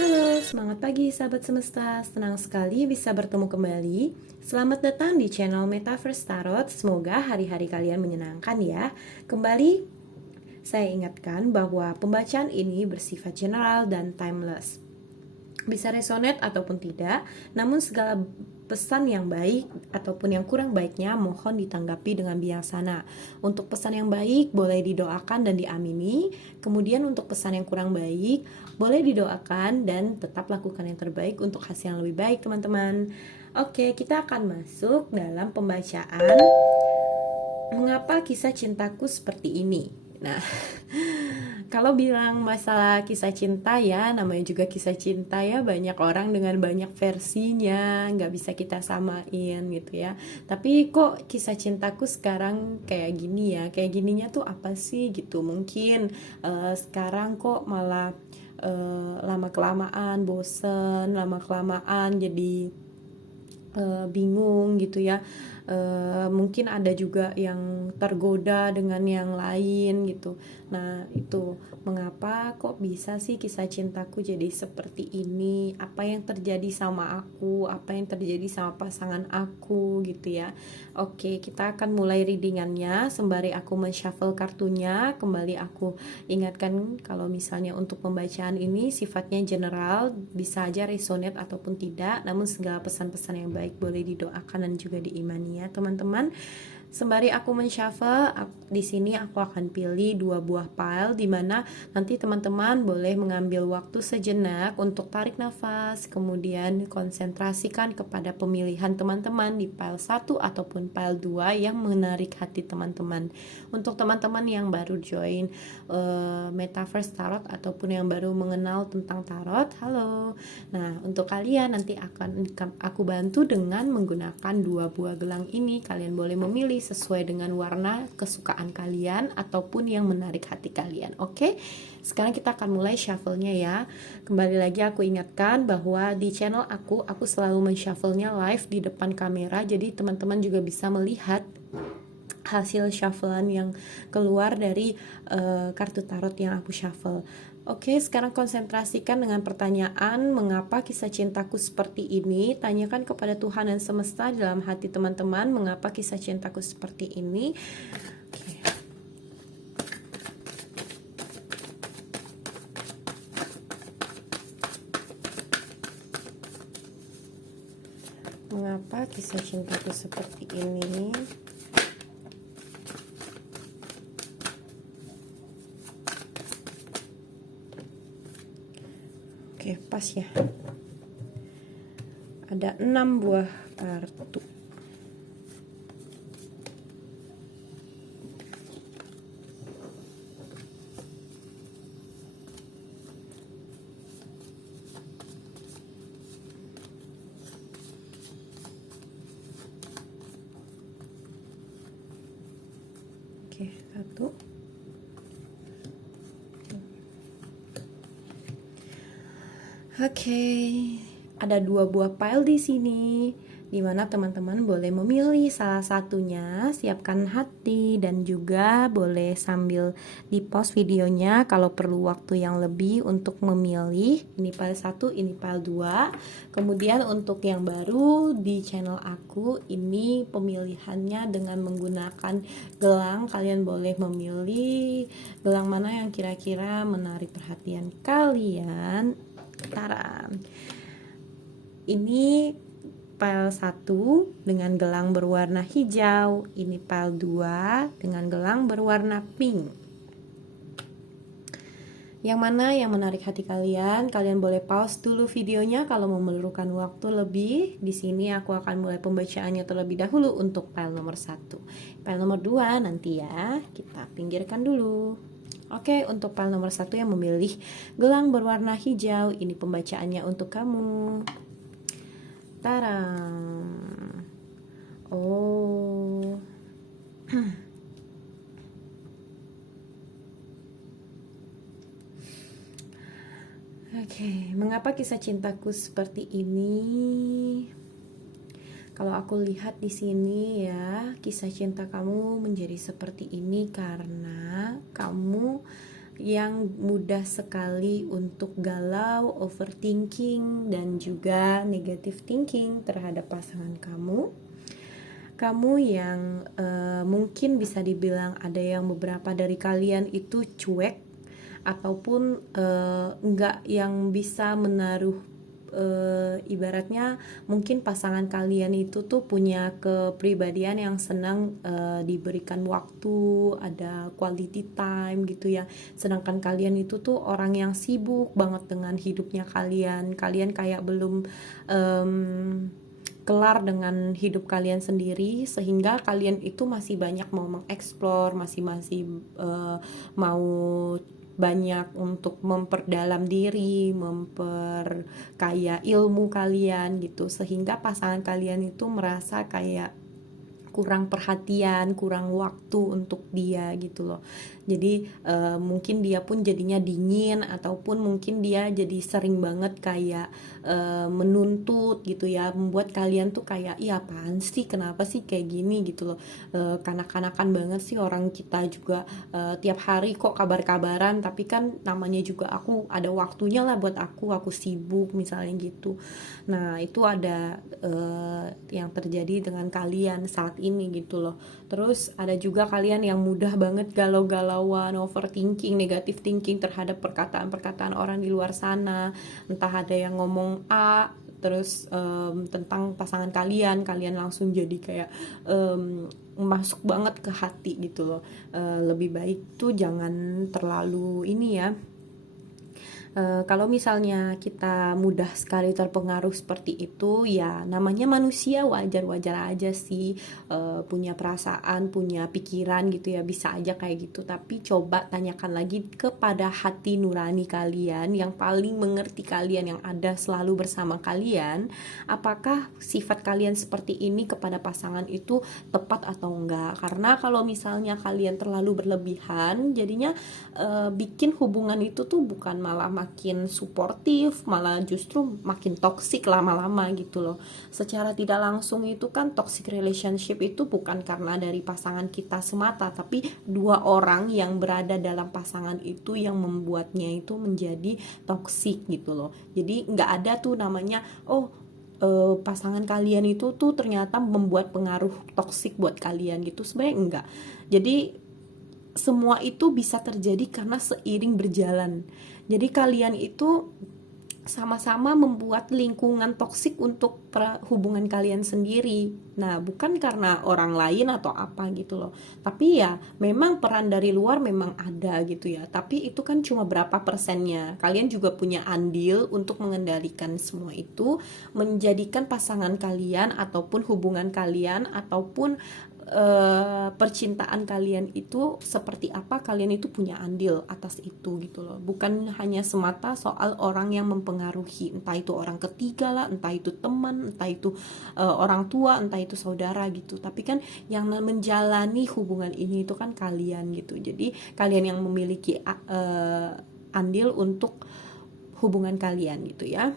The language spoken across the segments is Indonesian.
Halo, semangat pagi sahabat semesta. Senang sekali bisa bertemu kembali. Selamat datang di channel Metaverse Tarot. Semoga hari-hari kalian menyenangkan ya. Kembali saya ingatkan bahwa pembacaan ini bersifat general dan timeless. Bisa resonate ataupun tidak, namun segala pesan yang baik ataupun yang kurang baiknya mohon ditanggapi dengan bijaksana. Untuk pesan yang baik boleh didoakan dan diamini, kemudian untuk pesan yang kurang baik boleh didoakan dan tetap lakukan yang terbaik untuk hasil yang lebih baik, teman-teman. Oke, kita akan masuk dalam pembacaan mengapa kisah cintaku seperti ini. Nah, kalau bilang masalah kisah cinta ya, namanya juga kisah cinta ya, banyak orang dengan banyak versinya, nggak bisa kita samain gitu ya. Tapi kok kisah cintaku sekarang kayak gini ya, kayak gininya tuh apa sih gitu. Mungkin sekarang kok malah lama-kelamaan bosen, lama-kelamaan jadi bingung gitu ya. Mungkin ada juga yang tergoda dengan yang lain gitu. Nah, itu mengapa kok bisa sih kisah cintaku jadi seperti ini? Apa yang terjadi sama aku? Apa yang terjadi sama pasangan aku gitu ya? Oke, kita akan mulai readingannya sembari aku men-shuffle kartunya. Kembali aku ingatkan kalau misalnya untuk pembacaan ini sifatnya general, bisa aja resonate ataupun tidak, namun segala pesan-pesan yang baik boleh didoakan dan juga diimani ya teman-teman. Sembari aku men-shuffle, di sini aku akan pilih 2 buah pile di mana nanti teman-teman boleh mengambil waktu sejenak untuk tarik nafas, kemudian konsentrasikan kepada pemilihan teman-teman di pile 1 ataupun pile 2 yang menarik hati teman-teman. Untuk teman-teman yang baru join Metaverse Tarot ataupun yang baru mengenal tentang tarot, halo. Nah, untuk kalian nanti akan aku bantu dengan menggunakan 2 buah gelang ini. Kalian boleh memilih sesuai dengan warna kesukaan kalian ataupun yang menarik hati kalian. Oke, sekarang kita akan mulai shuffle-nya ya. Kembali lagi aku ingatkan bahwa di channel aku selalu men-shuffle-nya live di depan kamera, jadi teman-teman juga bisa melihat hasil shufflean yang keluar dari kartu tarot yang aku shuffle. Oke, sekarang konsentrasikan dengan pertanyaan mengapa kisah cintaku seperti ini. Tanyakan kepada Tuhan dan semesta dalam hati teman-teman, mengapa kisah cintaku seperti ini. Oke. Mengapa kisah cintaku seperti ini? Oke, pas ya. Ada 6 buah kartu. Oke, 1. Oke, ada 2 buah pile di sini, dimana teman-teman boleh memilih salah satunya. Siapkan hati dan juga boleh sambil di pause videonya kalau perlu waktu yang lebih untuk memilih. Ini pile 1, ini pile 2. Kemudian untuk yang baru di channel aku, ini pemilihannya dengan menggunakan gelang. Kalian boleh memilih gelang mana yang kira-kira menarik perhatian kalian. Tara. Ini pile 1 dengan gelang berwarna hijau, ini pile 2 dengan gelang berwarna pink. Yang mana yang menarik hati kalian? Kalian boleh pause dulu videonya kalau memerlukan waktu lebih. Di sini aku akan mulai pembacaannya terlebih dahulu untuk pile nomor 1. Pile nomor 2 nanti ya, kita pinggirkan dulu. Oke, untuk pile nomor 1 yang memilih gelang berwarna hijau, ini pembacaannya untuk kamu. Tarang. Oh. Oke, mengapa kisah cintaku seperti ini? Kalau aku lihat di sini ya, kisah cinta kamu menjadi seperti ini karena kamu yang mudah sekali untuk galau, overthinking, dan juga negative thinking terhadap pasangan kamu. Kamu yang mungkin bisa dibilang ada yang beberapa dari kalian itu cuek, ataupun enggak yang bisa menaruh ibaratnya mungkin pasangan kalian itu tuh punya kepribadian yang senang diberikan waktu, ada quality time gitu ya. Sedangkan kalian itu tuh orang yang sibuk banget dengan hidupnya kalian. Kalian kayak belum kelar dengan hidup kalian sendiri, sehingga kalian itu masih banyak mau mengeksplor, masih mau banyak untuk memperdalam diri, memperkaya ilmu kalian gitu, sehingga pasangan kalian itu merasa kayak kurang perhatian, kurang waktu untuk dia gitu loh. Jadi mungkin dia pun jadinya dingin, ataupun mungkin dia jadi sering banget kayak menuntut gitu ya, membuat kalian tuh kayak iya apaan sih, kenapa sih kayak gini gitu loh. Kanak-kanakan banget sih orang kita juga, tiap hari kok kabar-kabaran, tapi kan namanya juga aku ada waktunya lah buat aku sibuk misalnya gitu. Nah itu ada yang terjadi dengan kalian saat ini gitu loh. Terus ada juga kalian yang mudah banget galau-galauan, overthinking, negative thinking terhadap perkataan-perkataan orang di luar sana. Entah ada yang ngomong A, terus tentang pasangan kalian langsung jadi kayak masuk banget ke hati gitu loh. Lebih baik tuh jangan terlalu ini ya. Kalau misalnya kita mudah sekali terpengaruh seperti itu, ya namanya manusia, wajar-wajar aja sih, punya perasaan, punya pikiran gitu ya, bisa aja kayak gitu. Tapi coba tanyakan lagi kepada hati nurani kalian yang paling mengerti kalian, yang ada selalu bersama kalian, apakah sifat kalian seperti ini kepada pasangan itu tepat atau enggak. Karena kalau misalnya kalian terlalu berlebihan, jadinya bikin hubungan itu tuh bukan malah makin suportif, malah justru makin toksik lama-lama gitu loh. Secara tidak langsung itu kan toxic relationship itu bukan karena dari pasangan kita semata, tapi dua orang yang berada dalam pasangan itu yang membuatnya itu menjadi toksik gitu loh. Jadi nggak ada tuh namanya pasangan kalian itu tuh ternyata membuat pengaruh toksik buat kalian gitu, sebenarnya enggak. Jadi semua itu bisa terjadi karena seiring berjalan. Jadi kalian itu sama-sama membuat lingkungan toksik untuk hubungan kalian sendiri. Nah, bukan karena orang lain atau apa gitu loh. Tapi ya memang peran dari luar memang ada gitu ya. Tapi itu kan cuma berapa persennya. Kalian juga punya andil untuk mengendalikan semua itu, menjadikan pasangan kalian ataupun hubungan kalian ataupun percintaan kalian itu seperti apa, kalian itu punya andil atas itu gitu loh. Bukan hanya semata soal orang yang mempengaruhi, entah itu orang ketiga lah, entah itu teman, entah itu orang tua, entah itu saudara gitu. Tapi kan yang menjalani hubungan ini itu kan kalian gitu. Jadi kalian yang memiliki andil untuk hubungan kalian gitu ya.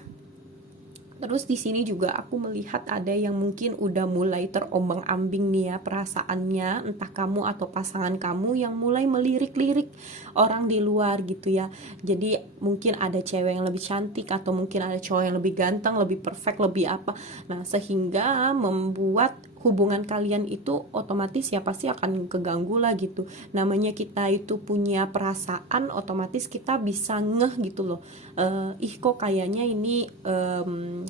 Terus di sini juga aku melihat ada yang mungkin udah mulai terombang-ambing nih ya perasaannya, entah kamu atau pasangan kamu yang mulai melirik-lirik orang di luar gitu ya. Jadi mungkin ada cewek yang lebih cantik, atau mungkin ada cowok yang lebih ganteng, lebih perfect, lebih apa. Nah, sehingga membuat hubungan kalian itu otomatis ya pasti akan keganggu lah gitu. Namanya kita itu punya perasaan, otomatis kita bisa ngeh gitu loh. Kok kayaknya ini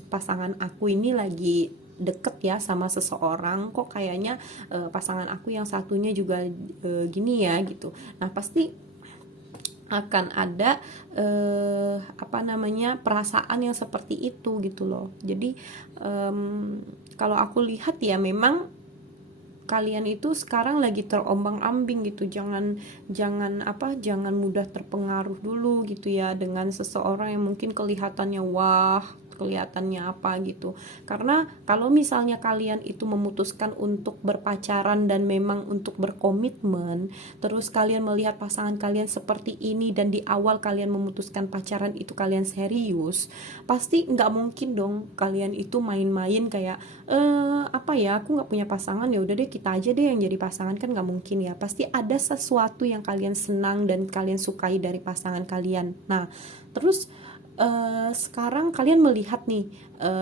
pasangan aku ini lagi deket ya sama seseorang, kok kayaknya pasangan aku yang satunya juga gini ya gitu. Nah pasti akan ada perasaan yang seperti itu gitu loh. Jadi kalau aku lihat ya memang kalian itu sekarang lagi terombang-ambing gitu. Jangan mudah terpengaruh dulu gitu ya dengan seseorang yang mungkin kelihatannya wah kelihatannya apa gitu. Karena kalau misalnya kalian itu memutuskan untuk berpacaran dan memang untuk berkomitmen, terus kalian melihat pasangan kalian seperti ini dan di awal kalian memutuskan pacaran itu kalian serius, pasti nggak mungkin dong kalian itu main-main kayak apa ya, aku nggak punya pasangan, ya udah deh kita aja deh yang jadi pasangan, kan nggak mungkin ya. Pasti ada sesuatu yang kalian senang dan kalian sukai dari pasangan kalian. Nah, terus sekarang kalian melihat nih,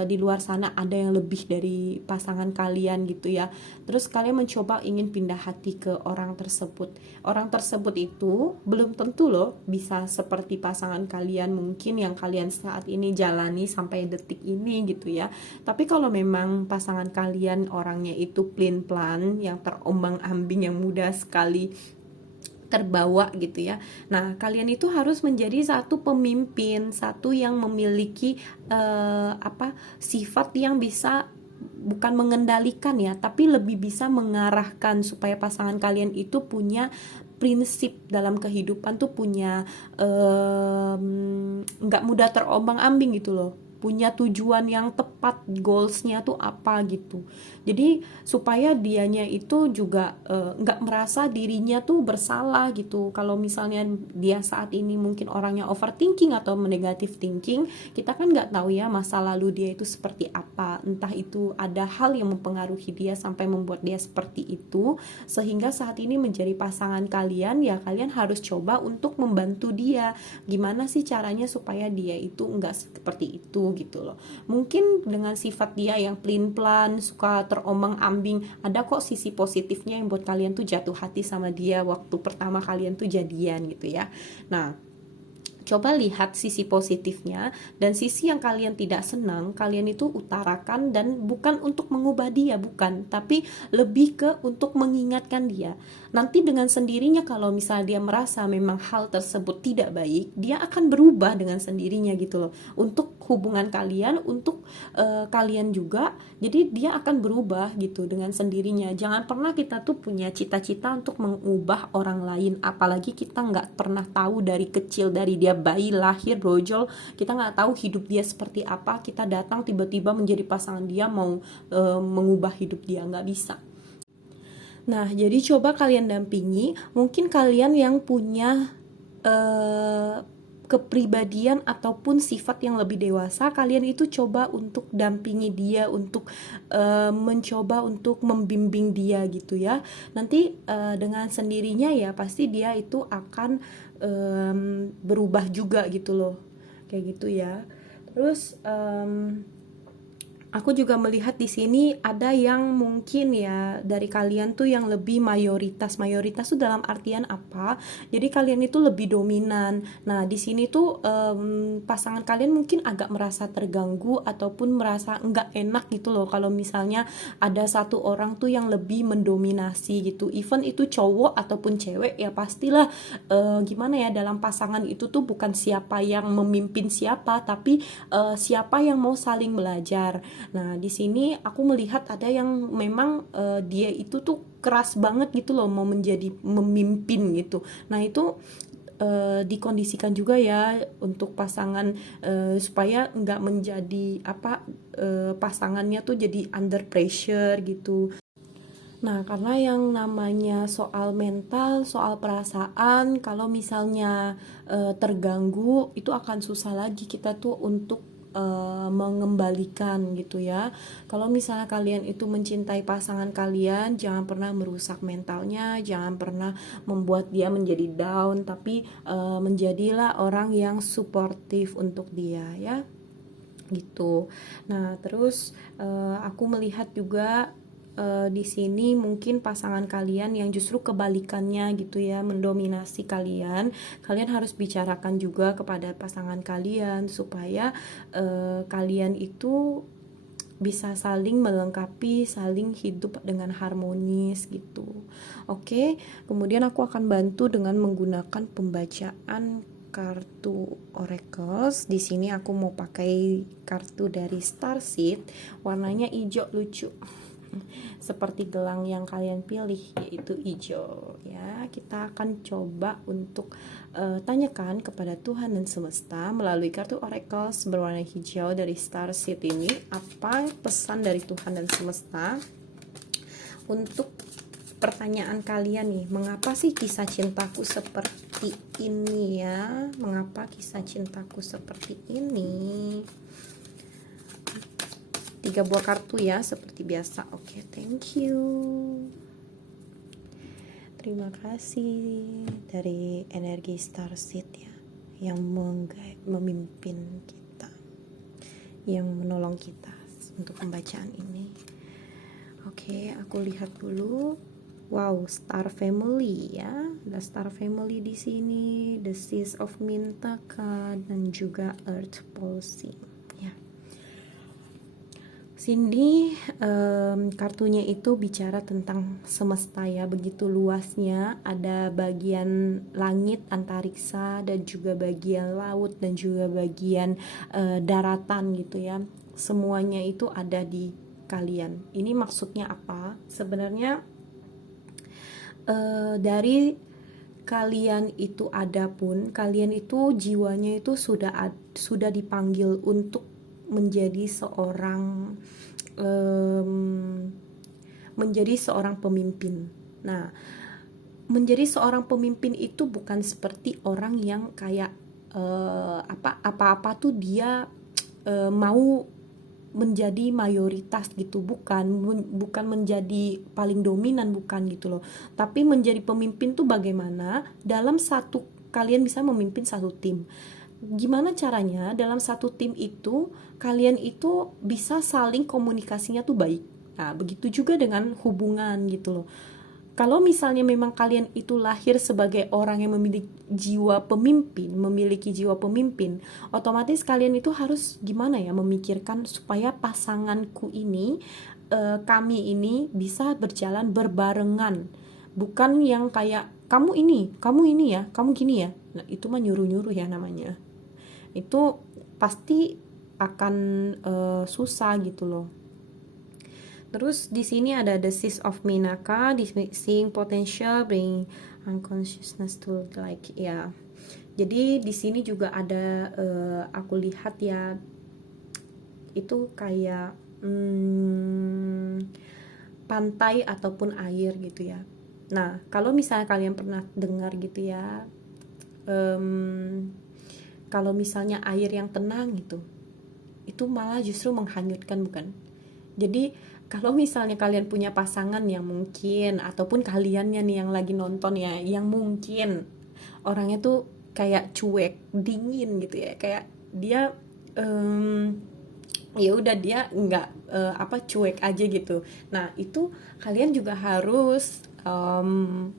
di luar sana ada yang lebih dari pasangan kalian gitu ya. Terus kalian mencoba ingin pindah hati ke orang tersebut. Orang tersebut itu belum tentu loh bisa seperti pasangan kalian mungkin yang kalian saat ini jalani sampai detik ini gitu ya. Tapi kalau memang pasangan kalian orangnya itu plain-plan, yang terombang-ambing, yang mudah sekali terbawa gitu ya. Nah, kalian itu harus menjadi satu pemimpin, satu yang memiliki sifat yang bisa bukan mengendalikan ya, tapi lebih bisa mengarahkan supaya pasangan kalian itu punya prinsip dalam kehidupan tuh, punya nggak mudah terombang-ambing gitu loh, punya tujuan yang tepat, goalsnya tuh apa gitu. Jadi supaya dianya itu juga nggak merasa dirinya tuh bersalah gitu. Kalau misalnya dia saat ini mungkin orangnya overthinking atau negative thinking, kita kan nggak tahu ya masa lalu dia itu seperti apa. Entah itu ada hal yang mempengaruhi dia sampai membuat dia seperti itu, sehingga saat ini menjadi pasangan kalian ya, kalian harus coba untuk membantu dia. Gimana sih caranya supaya dia itu nggak seperti itu gitu loh. Mungkin dengan sifat dia yang pelin-pelan, suka terombang-ambing, ada kok sisi positifnya yang buat kalian tuh jatuh hati sama dia waktu pertama kalian tuh jadian gitu ya. Nah, coba lihat sisi positifnya, dan sisi yang kalian tidak senang kalian itu utarakan, dan bukan untuk mengubah dia, bukan, tapi lebih ke untuk mengingatkan dia. Nanti dengan sendirinya kalau misalnya dia merasa memang hal tersebut tidak baik, dia akan berubah dengan sendirinya gitu loh, untuk hubungan kalian, untuk kalian juga. Jadi dia akan berubah gitu dengan sendirinya. Jangan pernah kita tuh punya cita-cita untuk mengubah orang lain, apalagi kita nggak pernah tahu dari kecil, dari dia bayi lahir brojol, kita nggak tahu hidup dia seperti apa, kita datang tiba-tiba menjadi pasangan dia, mau mengubah hidup dia, nggak bisa. Nah, jadi coba kalian dampingi, mungkin kalian yang punya kepribadian ataupun sifat yang lebih dewasa, kalian itu coba untuk dampingi dia, untuk mencoba untuk membimbing dia gitu ya. Nanti dengan sendirinya ya pasti dia itu akan berubah juga gitu loh, kayak gitu ya. Terus aku juga melihat di sini ada yang mungkin ya dari kalian tuh yang lebih mayoritas tuh dalam artian apa? Jadi kalian itu lebih dominan. Nah, di sini tuh pasangan kalian mungkin agak merasa terganggu ataupun merasa nggak enak gitu loh kalau misalnya ada satu orang tuh yang lebih mendominasi gitu. Even itu cowok ataupun cewek ya, pastilah gimana ya, dalam pasangan itu tuh bukan siapa yang memimpin siapa, tapi siapa yang mau saling belajar. Nah, di sini aku melihat ada yang memang dia itu tuh keras banget gitu loh, mau menjadi memimpin gitu. Nah, itu dikondisikan juga ya untuk pasangan, supaya nggak menjadi pasangannya tuh jadi under pressure gitu. Nah, karena yang namanya soal mental, soal perasaan, kalau misalnya terganggu, itu akan susah lagi kita tuh untuk mengembalikan gitu ya. Kalau misalnya kalian itu mencintai pasangan kalian, jangan pernah merusak mentalnya, jangan pernah membuat dia menjadi down, tapi menjadilah orang yang suportif untuk dia ya, gitu. Nah, terus aku melihat juga di sini mungkin pasangan kalian yang justru kebalikannya gitu ya, mendominasi kalian. Kalian harus bicarakan juga kepada pasangan kalian supaya kalian itu bisa saling melengkapi, saling hidup dengan harmonis gitu. Oke, kemudian aku akan bantu dengan menggunakan pembacaan kartu oracles. Di sini aku mau pakai kartu dari Starseed, warnanya hijau lucu. Seperti gelang yang kalian pilih, yaitu hijau ya. kita akan coba untuk tanyakan kepada Tuhan dan semesta melalui kartu oracle berwarna hijau dari Star Seed ini. Apa pesan dari Tuhan dan semesta untuk pertanyaan kalian nih? Mengapa sih kisah cintaku seperti ini ya? Mengapa kisah cintaku seperti ini? 3 buah kartu ya, seperti biasa. Oke, thank you. Terima kasih dari energi Starseed ya, yang memimpin kita, yang menolong kita untuk pembacaan ini. Oke, aku lihat dulu. Wow, Star Family ya, ada Star Family di sini, The Six of Mintaka dan juga Earth Pulsing. Sini kartunya itu bicara tentang semesta ya, begitu luasnya. Ada bagian langit antariksa dan juga bagian laut dan juga bagian daratan gitu ya. Semuanya itu ada di kalian. Ini maksudnya apa? Sebenarnya dari kalian itu ada pun, kalian itu jiwanya itu sudah dipanggil untuk menjadi seorang pemimpin. Nah, menjadi seorang pemimpin itu bukan seperti orang yang kayak apa-apa tuh dia mau menjadi mayoritas gitu, bukan menjadi paling dominan, bukan gitu loh. Tapi menjadi pemimpin tuh bagaimana dalam kalian bisa memimpin satu tim. Gimana caranya dalam satu tim itu kalian itu bisa saling komunikasinya tuh baik. Nah, begitu juga dengan hubungan gitu loh. Kalau misalnya memang kalian itu lahir sebagai orang yang memiliki jiwa pemimpin, otomatis kalian itu harus gimana ya, memikirkan supaya pasanganku ini, kami ini bisa berjalan berbarengan. Bukan yang kayak kamu ini ya, kamu gini ya. Nah, itu mah nyuruh-nyuruh ya namanya. Itu pasti akan susah gitu loh. Terus di sini ada the Six of Minaka, seeing potential, bring unconsciousness to like ya. Jadi di sini juga ada aku lihat ya, itu kayak pantai ataupun air gitu ya. Nah, kalau misalnya kalian pernah dengar gitu ya, kalau misalnya air yang tenang gitu, itu malah justru menghanyutkan, bukan? Jadi kalau misalnya kalian punya pasangan yang mungkin, ataupun kaliannya nih yang lagi nonton ya, yang mungkin orangnya tuh kayak cuek, dingin gitu ya, kayak dia ya udah dia nggak cuek aja gitu. Nah, itu kalian juga harus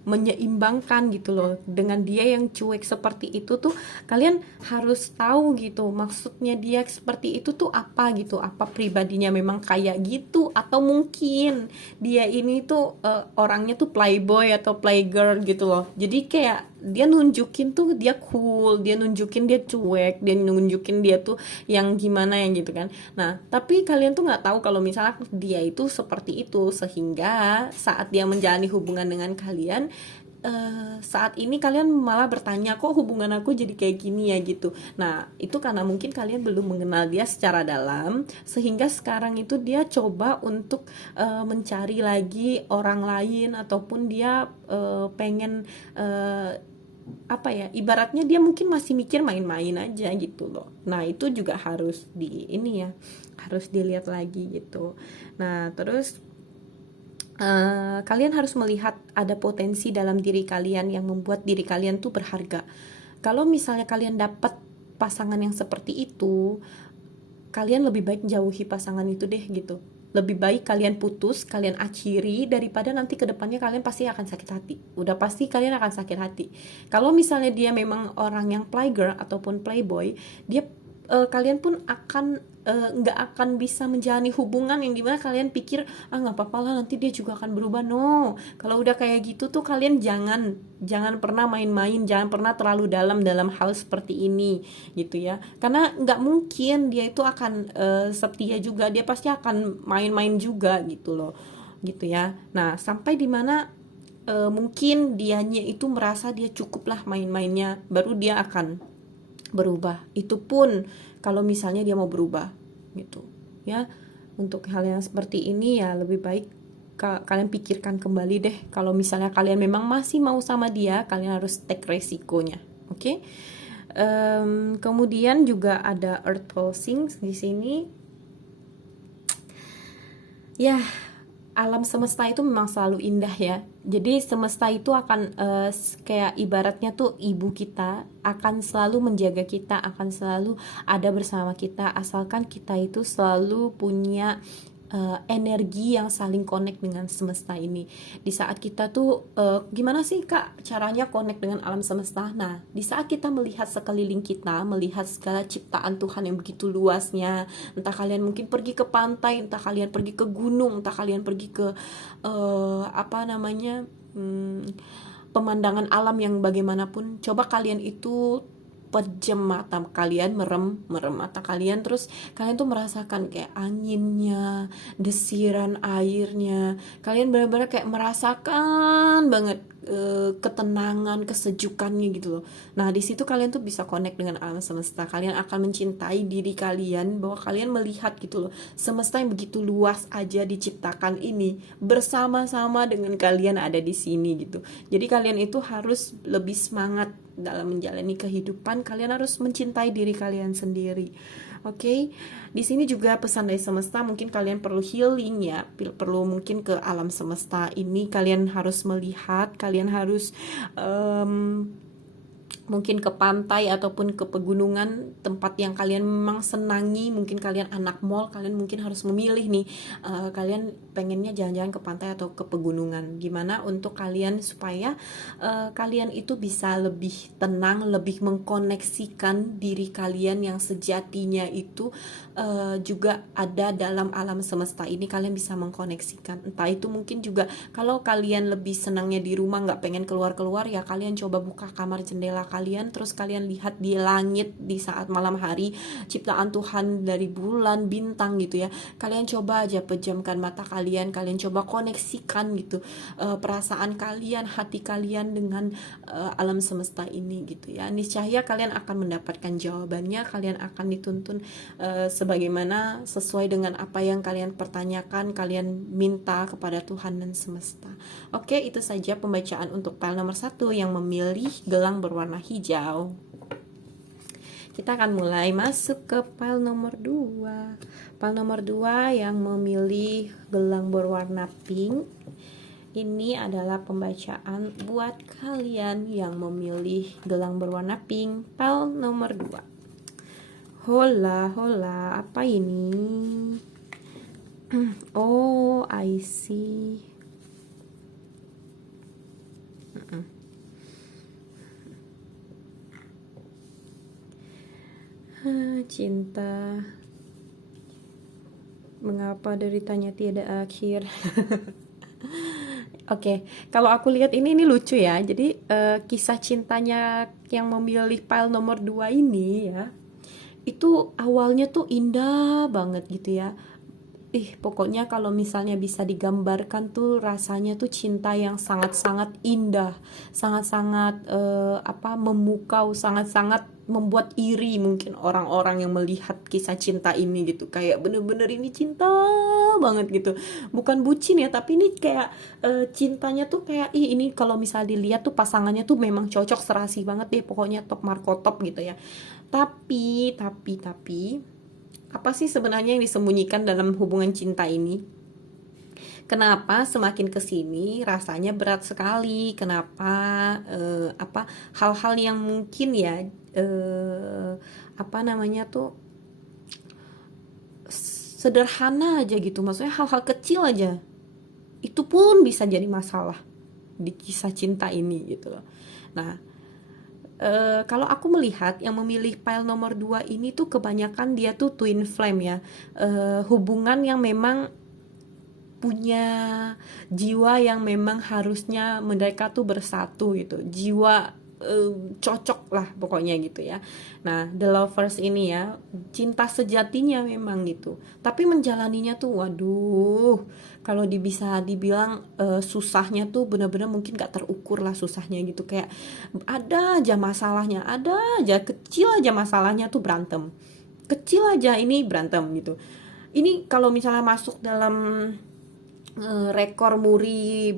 menyeimbangkan gitu loh. Dengan dia yang cuek seperti itu tuh kalian harus tahu gitu maksudnya dia seperti itu tuh apa gitu, apa pribadinya memang kayak gitu, atau mungkin dia ini tuh orangnya tuh playboy atau playgirl gitu loh. Jadi kayak dia nunjukin tuh dia cool, dia nunjukin dia cuek, dia nunjukin dia tuh yang gimana yang gitu kan. Nah, tapi kalian tuh nggak tahu kalau misalnya dia itu seperti itu, sehingga saat dia menjalani hubungan dengan kalian, saat ini kalian malah bertanya, kok hubungan aku jadi kayak gini ya gitu. Nah, itu karena mungkin kalian belum mengenal dia secara dalam, sehingga sekarang itu dia coba untuk mencari lagi orang lain, ataupun dia pengen ibaratnya dia mungkin masih mikir main-main aja gitu loh. Nah, itu juga harus harus dilihat lagi gitu. Nah, terus kalian harus melihat ada potensi dalam diri kalian yang membuat diri kalian tuh berharga. Kalau misalnya kalian dapat pasangan yang seperti itu, kalian lebih baik jauhi pasangan itu deh gitu. Lebih baik kalian putus, kalian akhiri, daripada nanti kedepannya kalian pasti akan sakit hati. Udah pasti kalian akan sakit hati. Kalau misalnya dia memang orang yang playgirl ataupun playboy, dia kalian pun nggak akan bisa menjalani hubungan yang dimana kalian pikir nggak apa-apa lah, nanti dia juga akan berubah. No, kalau udah kayak gitu tuh kalian jangan pernah main-main, jangan pernah terlalu dalam hal seperti ini gitu ya, karena nggak mungkin dia itu akan setia juga, dia pasti akan main-main juga gitu loh, gitu ya. Nah, sampai dimana mungkin dianya itu merasa dia cukup lah main-mainnya, baru dia akan berubah. Itu pun kalau misalnya dia mau berubah gitu ya. Untuk hal yang seperti ini ya lebih baik kalian pikirkan kembali deh. Kalau misalnya kalian memang masih mau sama dia, kalian harus take resikonya, oke? Okay? Kemudian juga ada earth pulsing di sini. Ya, alam semesta itu memang selalu indah ya. Jadi semesta itu akan kayak ibaratnya tuh ibu kita, akan selalu menjaga kita, akan selalu ada bersama kita, asalkan kita itu selalu punya energi yang saling connect dengan semesta ini. Di saat kita tuh gimana sih Kak caranya connect dengan alam semesta? Nah, di saat kita melihat sekeliling kita, melihat segala ciptaan Tuhan yang begitu luasnya, entah kalian mungkin pergi ke pantai, entah kalian pergi ke gunung, entah kalian pergi ke apa namanya, pemandangan alam yang bagaimanapun, coba kalian itu pejam mata kalian, merem mata kalian, terus kalian tuh merasakan kayak anginnya, desiran airnya, kalian benar-benar kayak merasakan banget ketenangan, kesejukannya gitu loh. Nah, di situ kalian tuh bisa connect dengan alam semesta. Kalian akan mencintai diri kalian, bahwa kalian melihat gitu loh, semesta yang begitu luas aja diciptakan ini bersama-sama dengan kalian ada di sini gitu. Jadi kalian itu harus lebih semangat dalam menjalani kehidupan. Kalian harus mencintai diri kalian sendiri. Oke, di sini juga pesan dari semesta, mungkin kalian perlu healing ya, perlu mungkin ke alam semesta ini. Kalian harus melihat, kalian harus mungkin ke pantai ataupun ke pegunungan, tempat yang kalian memang senangi. Mungkin kalian anak mall, kalian mungkin harus memilih nih, kalian pengennya jalan-jalan ke pantai atau ke pegunungan. Gimana untuk kalian supaya kalian itu bisa lebih tenang, lebih mengkoneksikan diri kalian yang sejatinya itu juga ada dalam alam semesta ini. Kalian bisa mengkoneksikan, entah itu mungkin juga kalau kalian lebih senangnya di rumah, nggak pengen keluar-keluar, ya kalian coba buka kamar jendela kalian, terus kalian lihat di langit di saat malam hari, ciptaan Tuhan dari bulan, bintang gitu ya. Kalian coba aja pejamkan mata kalian, kalian coba koneksikan gitu perasaan kalian, hati kalian dengan alam semesta ini gitu ya. Niscaya kalian akan mendapatkan jawabannya, kalian akan dituntun sebagaimana sesuai dengan apa yang kalian pertanyakan, kalian minta kepada Tuhan dan semesta. Oke, itu saja pembacaan untuk file nomor 1 yang memilih gelang berwarna hijau. Kita akan mulai masuk ke file nomor 2. File nomor 2 yang memilih gelang berwarna pink. Ini adalah pembacaan buat kalian yang memilih gelang berwarna pink, file nomor 2. Hola, hola, apa ini? Oh, I see. Cinta, mengapa deritanya tiada akhir? Oke, kalau aku lihat ini lucu ya. Jadi kisah cintanya yang memilih file nomor 2 ini ya, itu awalnya tuh indah banget gitu ya. Pokoknya kalau misalnya bisa digambarkan tuh rasanya tuh cinta yang sangat-sangat indah, sangat-sangat memukau, sangat-sangat membuat iri mungkin orang-orang yang melihat kisah cinta ini gitu. Kayak bener-bener ini cinta banget gitu, bukan bucin ya, tapi ini kayak cintanya tuh kayak ini kalau misalnya dilihat tuh pasangannya tuh memang cocok, serasi banget deh, pokoknya top marko top gitu ya. Tapi apa sih sebenarnya yang disembunyikan dalam hubungan cinta ini? Kenapa semakin kesini rasanya berat sekali? Kenapa hal-hal yang mungkin ya sederhana aja gitu, maksudnya hal-hal kecil aja itu pun bisa jadi masalah di kisah cinta ini gitu loh. Nah, kalau aku melihat yang memilih file nomor 2 ini tuh kebanyakan dia tuh twin flame ya, hubungan yang memang punya jiwa yang memang harusnya mereka tuh bersatu gitu, jiwa cocok lah pokoknya gitu ya. Nah, The Lovers ini ya, cinta sejatinya memang gitu. Tapi menjalaninya tuh waduh, kalau bisa dibilang susahnya tuh bener-bener mungkin gak terukur lah susahnya gitu. Kayak ada aja masalahnya, ada aja kecil aja masalahnya tuh berantem. Kecil aja ini berantem gitu. Ini kalau misalnya masuk dalam rekor muri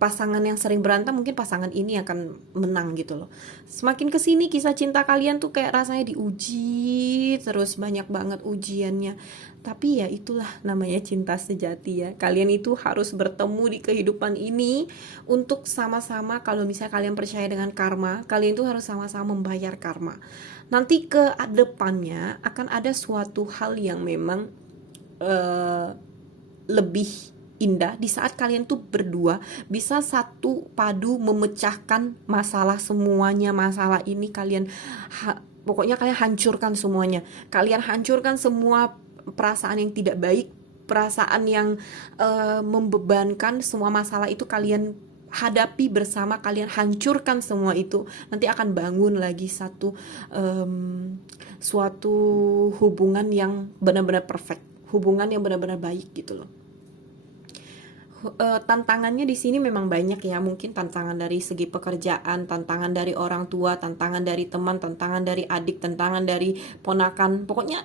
pasangan yang sering berantem, mungkin pasangan ini akan menang gitu loh. Semakin kesini kisah cinta kalian tuh kayak rasanya diuji terus, banyak banget ujiannya. Tapi ya itulah namanya cinta sejati ya. Kalian itu harus bertemu di kehidupan ini untuk sama-sama, kalau misalnya kalian percaya dengan karma, kalian itu harus sama-sama membayar karma. Nanti ke depannya akan ada suatu hal yang memang lebih indah di saat kalian tuh berdua bisa satu padu memecahkan masalah semuanya. Masalah ini kalian pokoknya kalian hancurkan semuanya. Kalian hancurkan semua perasaan yang tidak baik, perasaan yang membebankan. Semua masalah itu kalian hadapi bersama, kalian hancurkan semua itu. Nanti akan bangun lagi suatu hubungan yang benar-benar perfect, hubungan yang benar-benar baik gitu loh. Tantangannya di sini memang banyak ya, mungkin tantangan dari segi pekerjaan, tantangan dari orang tua, tantangan dari teman, tantangan dari adik, tantangan dari ponakan, pokoknya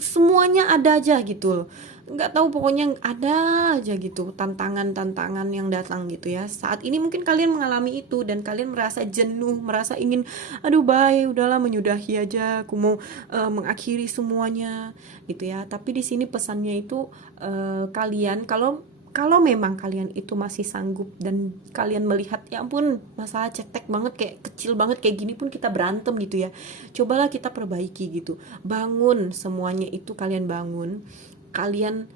semuanya ada aja gitu. Nggak tahu, pokoknya ada aja gitu tantangan-tantangan yang datang gitu ya. Saat ini mungkin kalian mengalami itu dan kalian merasa jenuh, merasa ingin aduh bye, udahlah menyudahi aja, aku mau mengakhiri semuanya gitu ya. Tapi di sini pesannya itu kalian kalau memang kalian itu masih sanggup dan kalian melihat ya ampun masalah cetek banget, kayak kecil banget kayak gini pun kita berantem gitu ya, cobalah kita perbaiki gitu, bangun semuanya itu, kalian bangun, kalian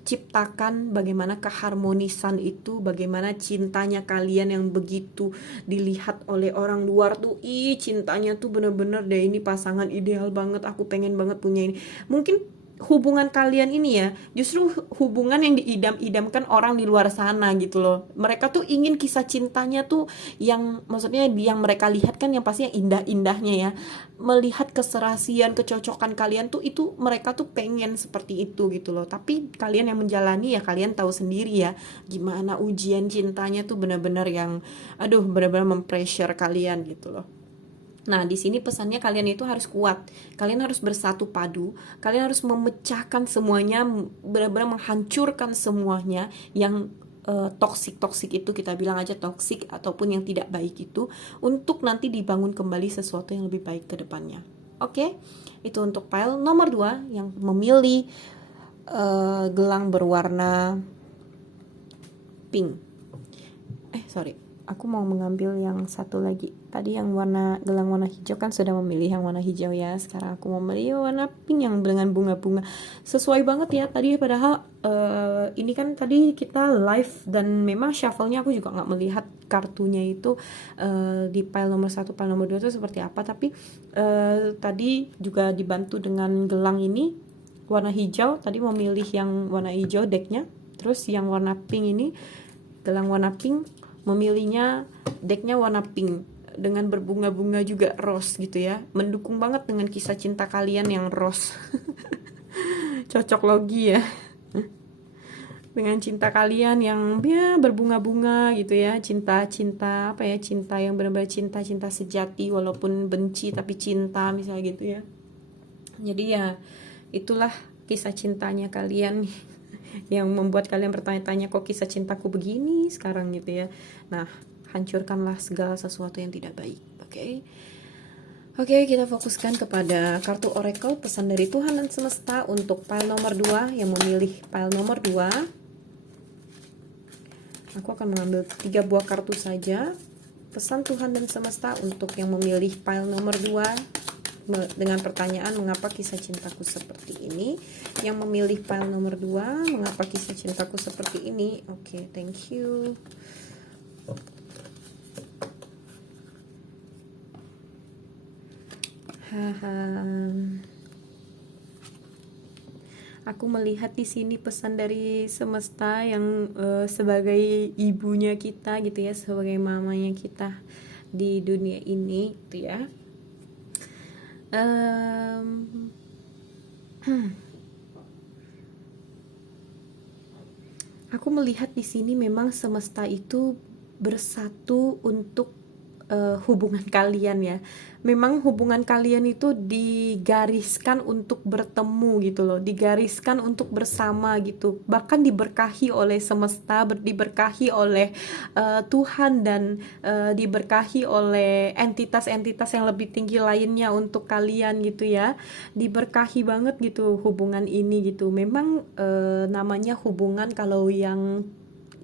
ciptakan bagaimana keharmonisan itu, bagaimana cintanya kalian yang begitu dilihat oleh orang luar tuh, ih cintanya tuh bener-bener deh, ini pasangan ideal banget, aku pengen banget punya ini. Mungkin hubungan kalian ini ya justru hubungan yang diidam-idamkan orang di luar sana gitu loh. Mereka tuh ingin kisah cintanya tuh yang maksudnya yang mereka lihat kan yang pasti yang indah-indahnya ya. Melihat keserasian, kecocokan kalian tuh, itu mereka tuh pengen seperti itu gitu loh. Tapi kalian yang menjalani ya kalian tahu sendiri ya gimana ujian cintanya tuh, benar-benar yang aduh benar-benar mempressure kalian gitu loh. Nah, di sini pesannya kalian itu harus kuat. Kalian harus bersatu padu. Kalian harus memecahkan semuanya, benar-benar menghancurkan semuanya yang toksik itu, kita bilang aja toksik ataupun yang tidak baik itu, untuk nanti dibangun kembali sesuatu yang lebih baik ke depannya. Oke? Itu untuk pile nomor 2 yang memilih gelang berwarna pink. Aku mau mengambil yang satu lagi. Tadi yang gelang warna hijau kan sudah memilih yang warna hijau ya. Sekarang aku mau memilih warna pink yang dengan bunga-bunga. Sesuai banget ya tadi, padahal ini kan tadi kita live dan memang shuffle-nya aku juga nggak melihat kartunya itu di pile nomor 1, pile nomor 2 itu seperti apa. Tapi tadi juga dibantu dengan gelang ini warna hijau. Tadi memilih yang warna hijau decknya. Terus yang warna pink ini, gelang warna pink, memilihnya decknya warna pink dengan berbunga-bunga juga rose gitu ya, mendukung banget dengan kisah cinta kalian yang rose. Cocok logi ya dengan cinta kalian yang ya berbunga-bunga gitu ya, cinta apa ya, cinta yang benar-benar cinta sejati, walaupun benci tapi cinta misalnya gitu ya. Jadi ya itulah kisah cintanya kalian yang membuat kalian bertanya-tanya kok kisah cintaku begini sekarang gitu ya. Nah, hancurkanlah segala sesuatu yang tidak baik. Oke, kita fokuskan kepada kartu oracle, pesan dari Tuhan dan semesta untuk pile nomor 2 yang memilih pile nomor 2. Aku akan mengambil 3 buah kartu saja. Pesan Tuhan dan semesta untuk yang memilih pile nomor 2 dengan pertanyaan mengapa kisah cintaku seperti ini. Yang memilih pile nomor 2, mengapa kisah cintaku seperti ini. Oke, thank you. Aku melihat di sini pesan dari semesta yang sebagai ibunya kita gitu ya, sebagai mamanya kita. di dunia ini gitu ya. Aku melihat di sini memang semesta itu bersatu untuk hubungan kalian ya. Memang hubungan kalian itu digariskan untuk bertemu gitu loh, digariskan untuk bersama gitu. Bahkan diberkahi oleh semesta, diberkahi oleh Tuhan, dan diberkahi oleh entitas-entitas yang lebih tinggi lainnya untuk kalian gitu ya. Diberkahi banget gitu hubungan ini gitu. Memang namanya hubungan kalau yang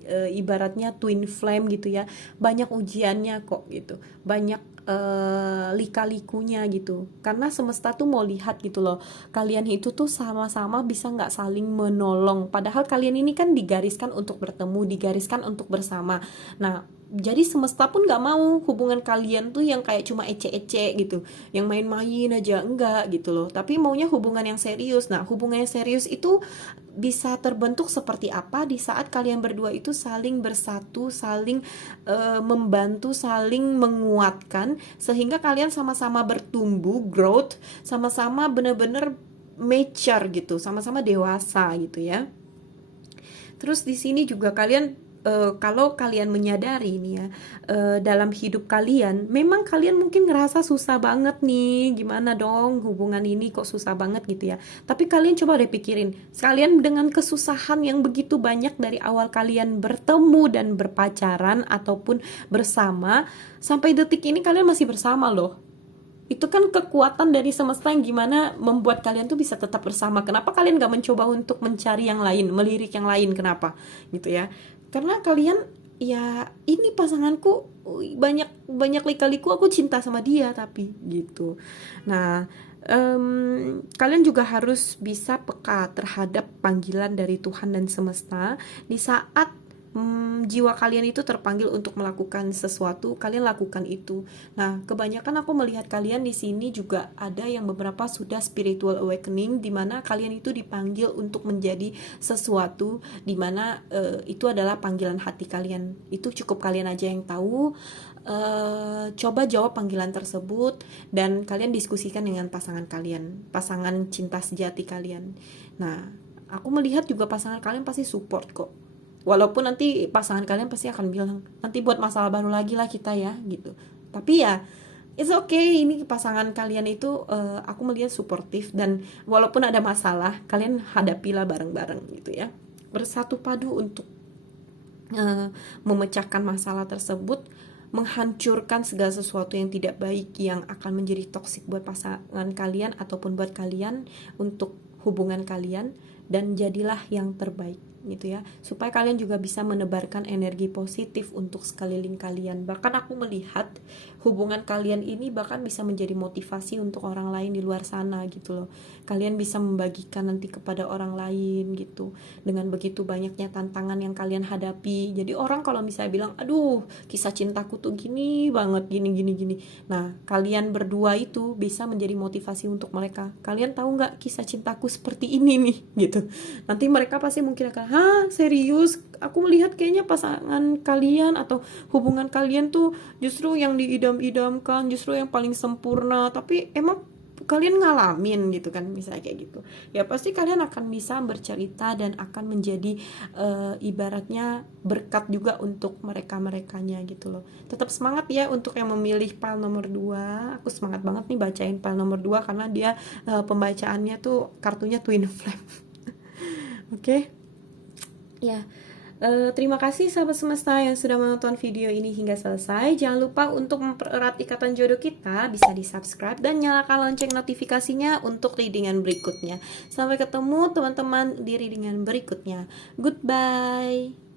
ibaratnya twin flame gitu ya, banyak ujiannya kok gitu, banyak lika-likunya gitu, karena semesta tuh mau lihat gitu loh, kalian itu tuh sama-sama bisa nggak saling menolong, padahal kalian ini kan digariskan untuk bertemu, digariskan untuk bersama. Nah, jadi semesta pun nggak mau hubungan kalian tuh yang kayak cuma ece-ece gitu, yang main-main aja, enggak gitu loh, tapi maunya hubungan yang serius. Nah, hubungan yang serius itu bisa terbentuk seperti apa di saat kalian berdua itu saling bersatu, saling membantu, saling menguatkan, sehingga kalian sama-sama bertumbuh, growth, sama-sama bener-bener mature gitu, sama-sama dewasa gitu ya. Terus di sini juga kalian kalau kalian menyadari nih ya, dalam hidup kalian memang kalian mungkin ngerasa susah banget nih, gimana dong hubungan ini kok susah banget gitu ya. Tapi kalian coba deh pikirin, sekalian dengan kesusahan yang begitu banyak dari awal kalian bertemu dan berpacaran ataupun bersama, sampai detik ini kalian masih bersama loh. Itu kan kekuatan dari semesta yang gimana membuat kalian tuh bisa tetap bersama. Kenapa kalian gak mencoba untuk mencari yang lain, melirik yang lain, kenapa gitu ya? Karena kalian, ya ini pasanganku, banyak banyak lika-liku, aku cinta sama dia tapi gitu. Nah, kalian juga harus bisa peka terhadap panggilan dari Tuhan dan semesta. Di saat jiwa kalian itu terpanggil untuk melakukan sesuatu, kalian lakukan itu. Nah, kebanyakan aku melihat kalian di sini juga ada yang beberapa sudah spiritual awakening, di mana kalian itu dipanggil untuk menjadi sesuatu, di mana itu adalah panggilan hati kalian. Itu cukup kalian aja yang tahu. Coba jawab panggilan tersebut dan kalian diskusikan dengan pasangan kalian, pasangan cinta sejati kalian. Nah, aku melihat juga pasangan kalian pasti support kok. Walaupun nanti pasangan kalian pasti akan bilang, nanti buat masalah baru lagi lah kita ya gitu. Tapi ya it's okay, ini pasangan kalian itu aku melihat suportif, dan walaupun ada masalah kalian hadapilah bareng-bareng gitu ya. Bersatu padu untuk memecahkan masalah tersebut, menghancurkan segala sesuatu yang tidak baik yang akan menjadi toksik buat pasangan kalian ataupun buat kalian, untuk hubungan kalian, dan jadilah yang terbaik gitu ya, supaya kalian juga bisa menebarkan energi positif untuk sekeliling kalian. Bahkan aku melihat hubungan kalian ini bahkan bisa menjadi motivasi untuk orang lain di luar sana gitu loh. Kalian bisa membagikan nanti kepada orang lain gitu, dengan begitu banyaknya tantangan yang kalian hadapi. Jadi orang kalau misalnya bilang, aduh kisah cintaku tuh gini banget, gini gini gini, nah kalian berdua itu bisa menjadi motivasi untuk mereka. Kalian tahu nggak kisah cintaku seperti ini nih gitu. Nanti mereka pasti mungkin akan, hah serius, aku melihat kayaknya pasangan kalian atau hubungan kalian tuh justru yang diidam-idamkan, justru yang paling sempurna, tapi emang kalian ngalamin gitu kan, misalnya kayak gitu ya, pasti kalian akan bisa bercerita dan akan menjadi ibaratnya berkat juga untuk mereka-merekanya gitu loh. Tetap semangat ya untuk yang memilih pile nomor 2. Aku semangat banget nih bacain pile nomor 2 karena dia pembacaannya tuh kartunya twin flame. Oke. Ya, terima kasih sahabat semesta yang sudah menonton video ini hingga selesai. Jangan lupa untuk mempererat ikatan jodoh kita, bisa di subscribe dan nyalakan lonceng notifikasinya untuk readingan berikutnya. Sampai ketemu teman-teman di readingan berikutnya. Goodbye.